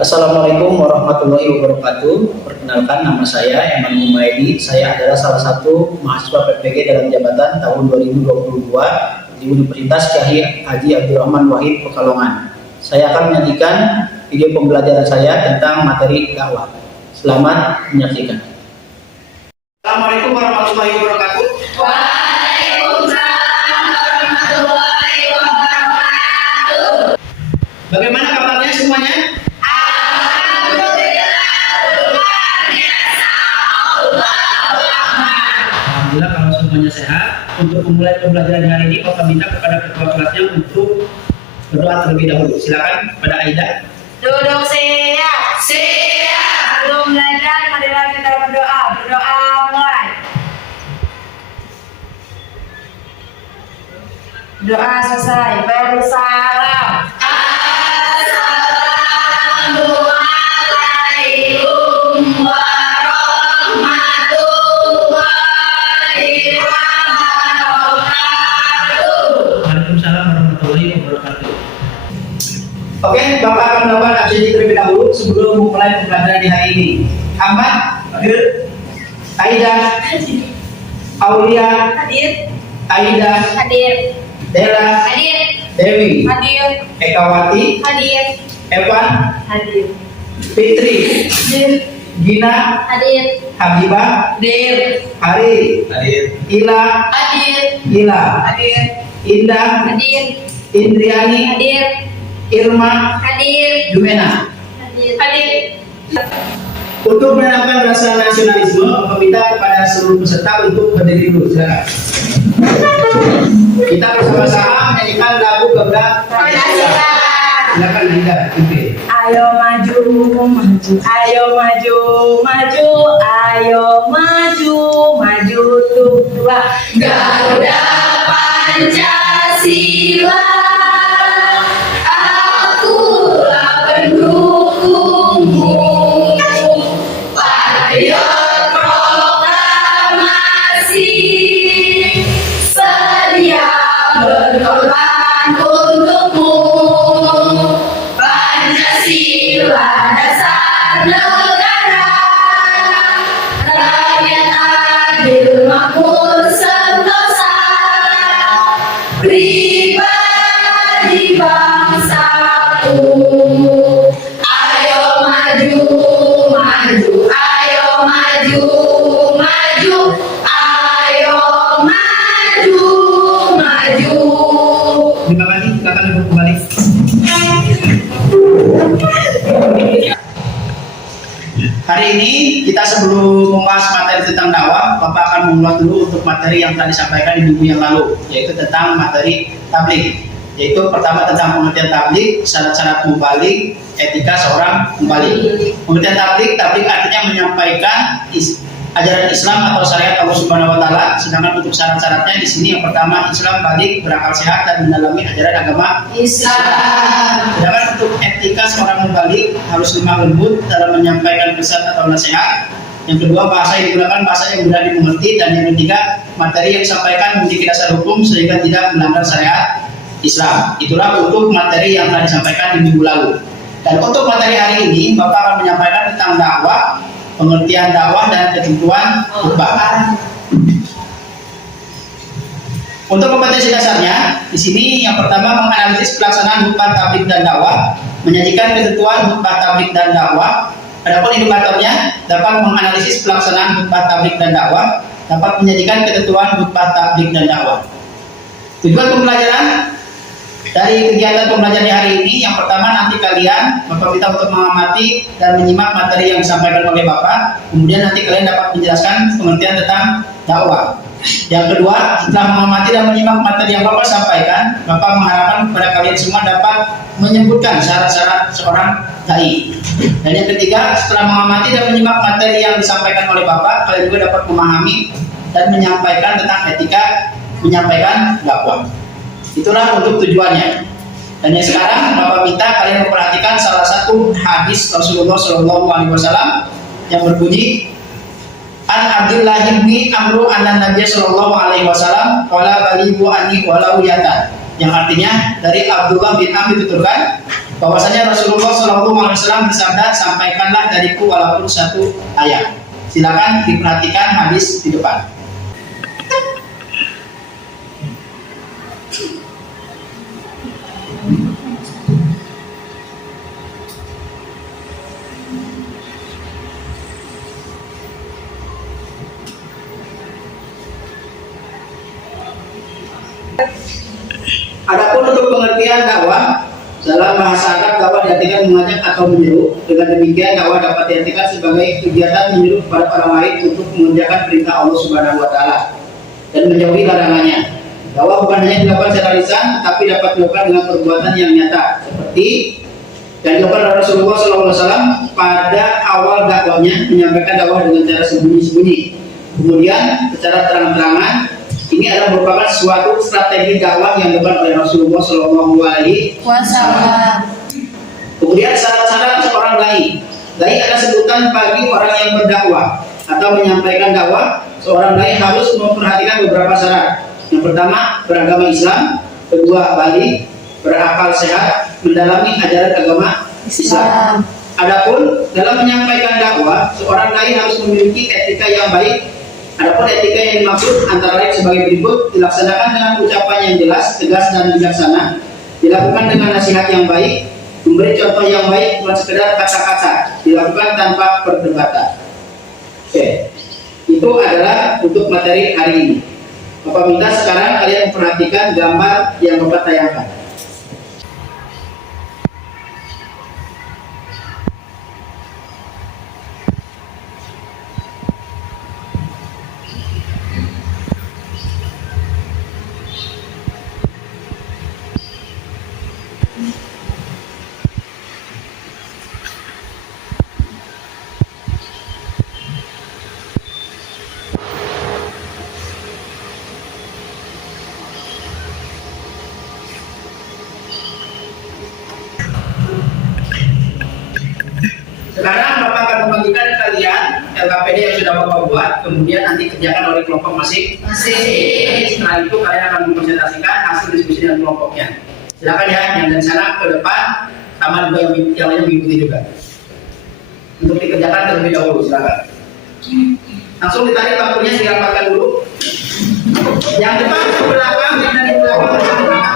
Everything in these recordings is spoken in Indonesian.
Assalamualaikum warahmatullahi wabarakatuh. Perkenalkan, nama saya Eman Humaydi. Saya adalah salah satu mahasiswa PPG dalam jabatan tahun 2022 di Universitas Kyai Haji Abdurrahman Wahid Pekalongan. Saya akan menyajikan video pembelajaran saya tentang materi dakwah. Selamat menyaksikan. Assalamualaikum warahmatullahi wabarakatuh. Waalaikumsalam warahmatullahi wabarakatuh. Bagaimana kabarnya semuanya? Alhamdulillah kalau semuanya sehat. Untuk memulai pembelajaran hari ini, Bapak minta kepada ketua kelasnya untuk berdoa terlebih dahulu. Silakan pada Aida. Duduk siap. Sebelum belajar, marilah kita berdoa. Berdoa mulai. Doa selesai. Bersalam. Assalamualaikum warahmatullahi wabarakatuh. Waalaikumsalam warahmatullahi wabarakatuh. Oke, Bapak akan melakukan absensi terlebih dahulu sebelum memulai pembelajaran di hari ini. Ahmad, hadir. Aida, Aulia, Hadir. Aida, Hadir. Dela, Hadir. Dewi, Hadir. Ekawati, Hadir. Evan, Hadir. Fitri, Hadir. Gina, Hadir. Habibah, Hadir. Hari, Ila, Hadir. Gila, Hadir. Indah, Hadir. Indriani, Hadir. Irma, Hadir. Jumena. Hadir. Untuk menanamkan rasa nasionalisme, meminta kepada seluruh peserta untuk berdiri dulu. Silakan. Kita bersama-sama menyanyikan lagu Gebrak Pancasila. Silakan Linda. Oke. Ayo maju, maju, ayo maju, maju, ayo maju, maju untuk dua Garuda Pancasila. Akulah pendukungmu, patriot proklamasi, sedia berkorban untukmu. Pancasila dasar negara, rakyat adil makmur sentosa, pribadi bangsaku. Ayo maju, maju, ayo maju, maju, ayo maju, maju. Terima kasih. Silakan duduk kembali. Hari ini kita sebelum membahas materi tentang dakwah, Bapak akan mengulas dulu untuk materi yang telah disampaikan di minggu yang lalu, yaitu tentang materi tabligh. Yaitu pertama tentang pengertian tabligh, syarat-syarat mubalik, etika seorang mubalik. Pengertian tabligh artinya menyampaikan ajaran Islam atau syariat Allah Subhanahu wa taala. Sedangkan untuk syarat-syaratnya di sini yang pertama Islam balik, berakal sehat dan mendalami ajaran agama Islam. Sedangkan untuk etika seorang mubalik harus lemah lembut dalam menyampaikan pesan atau nasihat. Yang kedua, bahasa yang digunakan bahasa yang mudah dimengerti, dan yang ketiga, materi yang disampaikan memiliki dasar hukum sehingga tidak melanggar syariat Islam. Itulah untuk materi yang telah disampaikan di minggu lalu. Dan untuk materi hari ini, Bapak akan menyampaikan tentang dakwah, pengertian dakwah dan ketentuan khutbah. Untuk kompetensi dasarnya, di sini yang pertama menganalisis pelaksanaan khutbah tabligh dan dakwah, menyajikan ketentuan khutbah tabligh dan dakwah. Adapun indikatornya dapat menganalisis pelaksanaan khutbah tabligh dan dakwah, dapat menyajikan ketentuan khutbah tabligh dan dakwah. Tujuan pembelajaran dari kegiatan pembelajaran hari ini, yang pertama nanti kalian Bapak minta untuk mengamati dan menyimak materi yang disampaikan oleh Bapak. Kemudian nanti kalian dapat menjelaskan pengertian tentang dakwah. Yang kedua, setelah mengamati dan menyimak materi yang Bapak sampaikan, Bapak mengharapkan kepada kalian semua dapat menyebutkan syarat-syarat seorang dai. Dan yang ketiga, setelah mengamati dan menyimak materi yang disampaikan oleh Bapak, kalian juga dapat memahami dan menyampaikan tentang etika menyampaikan dakwah. Itulah untuk tujuannya. Dan yang sekarang Bapak minta kalian memperhatikan salah satu hadis Rasulullah SAW yang berbunyi, An Abdullah bin Amru anna Nabiy sallallahu alaihi wasallam qala baligu anni walau yatan, yang artinya dari Abdullah bin Amr dituturkan bahwasanya Rasulullah SAW bersabda, sampaikanlah dariku walaupun satu ayat. Silakan diperhatikan hadis di depan. Adapun untuk pengertian dakwah, dalam bahasa Arab dakwah diartikan mengajak atau menyeru. Dengan demikian dakwah dapat diartikan sebagai kegiatan menyeru kepada orang lain untuk mengerjakan perintah Allah Subhanahu wa taala dan menjauhi larangannya. Dakwah bukan hanya dilakukan secara lisan, tetapi dapat dilakukan dengan perbuatan yang nyata, seperti yang dilakukan oleh Rasulullah SAW pada awal dakwahnya, menyampaikan dakwah dengan cara sembunyi-sembunyi. Kemudian secara terang-terangan. Ini adalah merupakan suatu strategi dakwah yang dilakukan oleh Rasulullah SAW. Kemudian syarat-syarat seorang dai. Dai adalah sebutan bagi orang yang berdakwah atau menyampaikan dakwah. Seorang dai harus memperhatikan beberapa syarat. Yang pertama, beragama Islam. Kedua, balik, berakal sehat, mendalami ajaran agama Islam. Adapun dalam menyampaikan dakwah, seorang dai harus memiliki etika yang baik. Adapun etika yang dimaksud antara lain sebagai berikut: dilaksanakan dengan ucapan yang jelas, tegas dan bijaksana, dilakukan dengan nasihat yang baik, memberi contoh yang baik, bukan sekedar kata-kata, dilakukan tanpa perdebatan. Oke, itu adalah untuk materi hari ini. Bapak minta sekarang kalian memperhatikan gambar yang Bapak tayangkan. Sekarang Bapak akan membagikan kalian LKPD yang sudah Bapak buat, kemudian nanti kerjakan oleh kelompok masing-masing. Setelah itu kalian akan mempresentasikan hasil diskusi dengan kelompoknya. Silakan ya, yang dari sana ke depan, sama juga yang lainnya mengikuti juga. Untuk dikerjakan terlebih dahulu, silakan. Langsung ditarik bangkunya, dirapatkan dulu. Yang depan ke belakang, yang dari belakang ke belakang.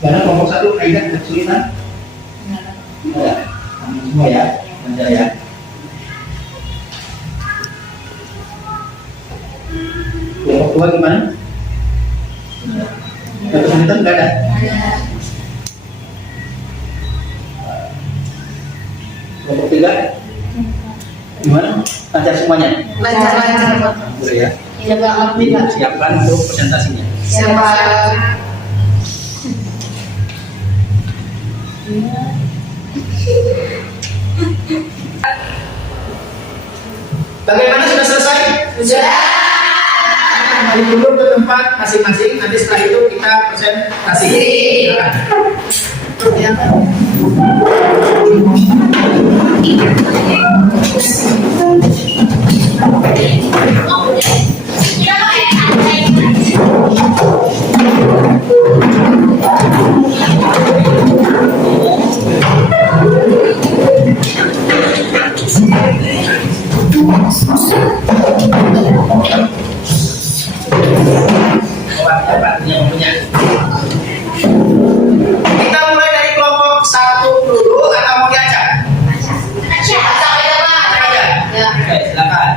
Karena kelompok satu Aida kesulitan? Ada. Semua ya, lancar ya. Kelompok dua gimana? Kesulitan nggak ada? Kelompok tiga gimana? Lancar semuanya? Lancar. Boleh ya. Iya Pak. Siapkan untuk presentasinya. Siapa? Bagaimana, sudah selesai? Sudah. Kembali dulu ke tempat masing-masing. Nanti setelah itu kita presentasi. Silakan. Artinya mempunyai. Kita mulai dari kelompok 1 dulu atau mau diacak? Acak aja, Pak. Acak aja. Ya. Oke, silakan.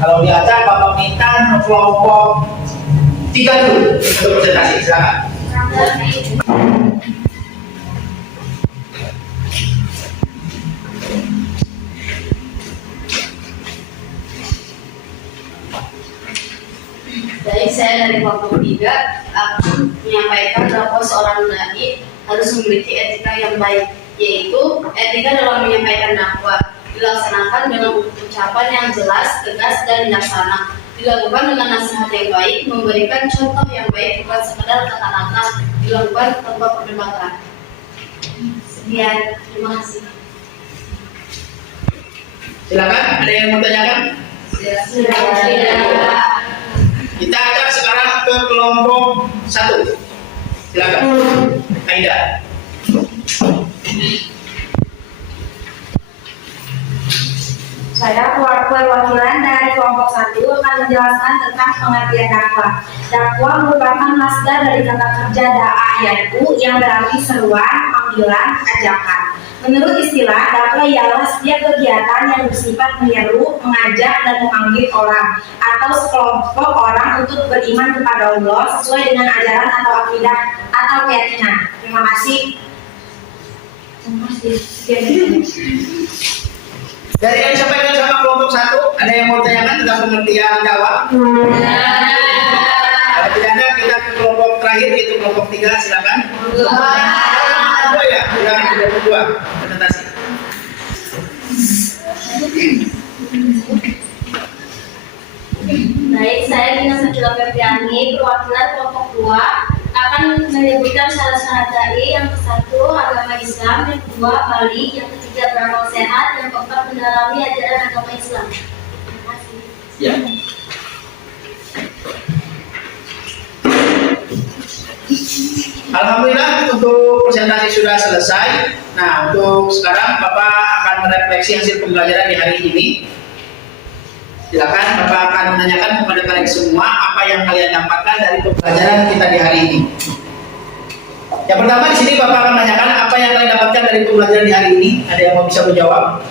Kalau diacak, Bapak minta kelompok 3 dulu untuk presentasi. Silakan. Jadi saya dari kelompok 3 akan menyampaikan bahwa seorang dai harus memiliki etika yang baik, yaitu etika dalam menyampaikan dakwah dilaksanakan dengan ucapan yang jelas, tegas, dan bijaksana, dilakukan dengan nasihat yang baik, memberikan contoh yang baik, bukan sekedar kata-kata, dilakukan tanpa perdebatan. Sekian, terima kasih. Silakan, ada yang mau tanyakan? Sudah. Kita ajak sekarang ke kelompok 1. Silakan. Aida. Saya perwakilan dari kelompok 1 akan menjelaskan tentang pengertian dakwah. Dakwah merupakan masdar dari kata kerja da'a, yaitu yang berarti seruan, panggilan, ajakan. Menurut istilah, dakwah ialah setiap kegiatan yang bersifat menyeru, mengajak, dan memanggil orang atau sekelompok orang untuk beriman kepada Allah sesuai dengan ajaran atau akidah atau keyakinan. Terima kasih. Dari yang disampaikan sama kelompok 1, ada yang mau tanyakan tentang pengertian dakwah? Kalau tidak ada, kita ke kelompok terakhir, yaitu kelompok 3. Silakan. Oh ya, silakan kelompok 2. Presentasi. Baik, saya Dina Sakila Febriani, perwakilan kelompok 2 akan menyebutkan syarat-syarat dai. Yang ke-1 agama Islam, yang kedua balik, yang ketiga beramal sehat, yang keempat mendalami ajaran agama Islam. Terima kasih. Ya. Alhamdulillah untuk presentasi sudah selesai. Nah, untuk sekarang Bapak akan merefleksi hasil pembelajaran di hari ini. Silakan Bapak akan menanyakan kepada kalian semua apa yang kalian dapatkan dari pembelajaran kita di hari ini. Yang pertama di sini Bapak akan menanyakan apa yang kalian dapatkan dari pembelajaran di hari ini. Ada yang mau bisa menjawab?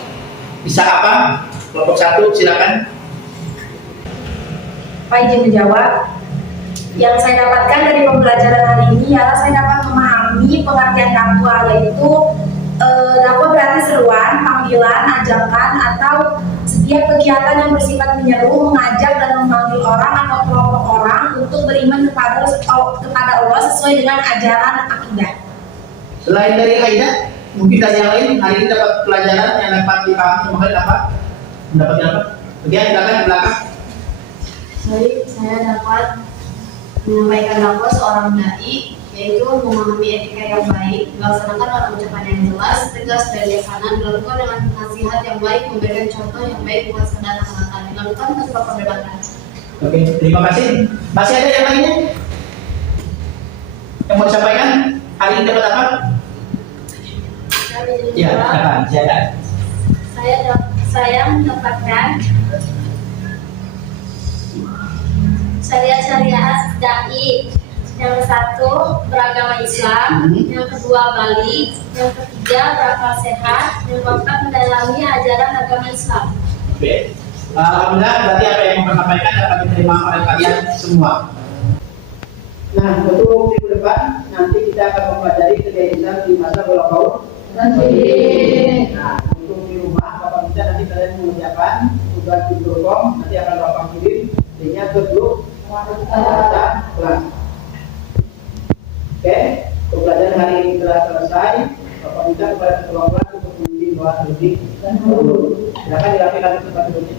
Bisa apa? Kelompok 1 silakan. Pak izin menjawab. Yang saya dapatkan dari pembelajaran hari ini ialah saya dapat memahami pengertian dakwah, yaitu dakwah berarti seruan, panggilan, ajakan, atau setiap kegiatan yang bersifat menyeru, mengajak, dan memanggil orang atau kelompok orang untuk beriman kepada Allah sesuai dengan ajaran akidah. Selain dari Aida, mungkin dari yang lain hari ini dapat pelajaran yang dapat dipahami makanya dapat mendapatkan apa? Oke, silakan di belakang. Baik, saya dapat menyampaikan dakwah seorang dai, yaitu memahami etika yang baik, dilaksanakan dalam ucapan yang jelas, tegas, dan bijaksana, dilakukan dengan nasihat yang baik, memberikan contoh yang baik, bukan sekedar kata-kata, dilakukan tanpa perdebatan. Oke, terima kasih. Masih ada yang lainnya? Yang mau disampaikan? Hari ini dapat apa? Ya, silakan. Silakan. Saya mendapatkan syariat dai. Yang satu beragama Islam, yang kedua balik, yang ketiga berakal sehat, yang keempat mendalami ajaran agama Islam. Oke. Alhamdulillah berarti apa yang mau sampaikan dapat diterima oleh kalian semua. Nah, untuk minggu depan nanti kita akan mempelajari kegiatan di masa berlaku. Nah, untuk di rumah Bapak minta nanti kalian mengerjakan tugas di Google, nanti akan Bapak kirim linknya ke grup WhatsApp kelas. Oke, pembelajaran hari ini telah selesai. Bapak minta kepada ketua kelas untuk memimpin doa terlebih dahulu. Silakan dirapikan ke tempat duduknya.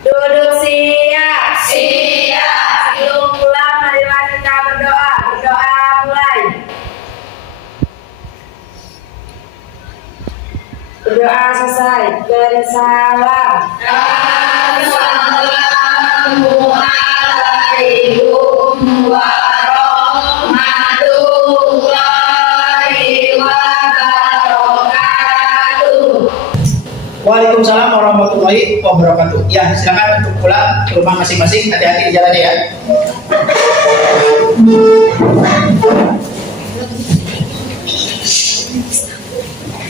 Duduk siap. Siap. Hidup pulang, marilah kita berdoa. Berdoa mulai. Berdoa selesai. Beri salam. Assalamualaikum warahmatullahi wabarakatuh. Waalaikumsalam warahmatullahi wabarakatuh. Ya, silakan untuk pulang ke rumah masing-masing. Hati-hati di jalannya ya.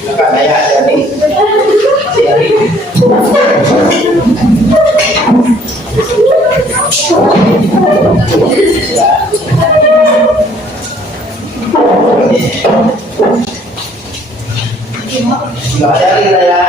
Silakan ya, hati-hati. Hati-hati. Nggak ada lagi lah ya.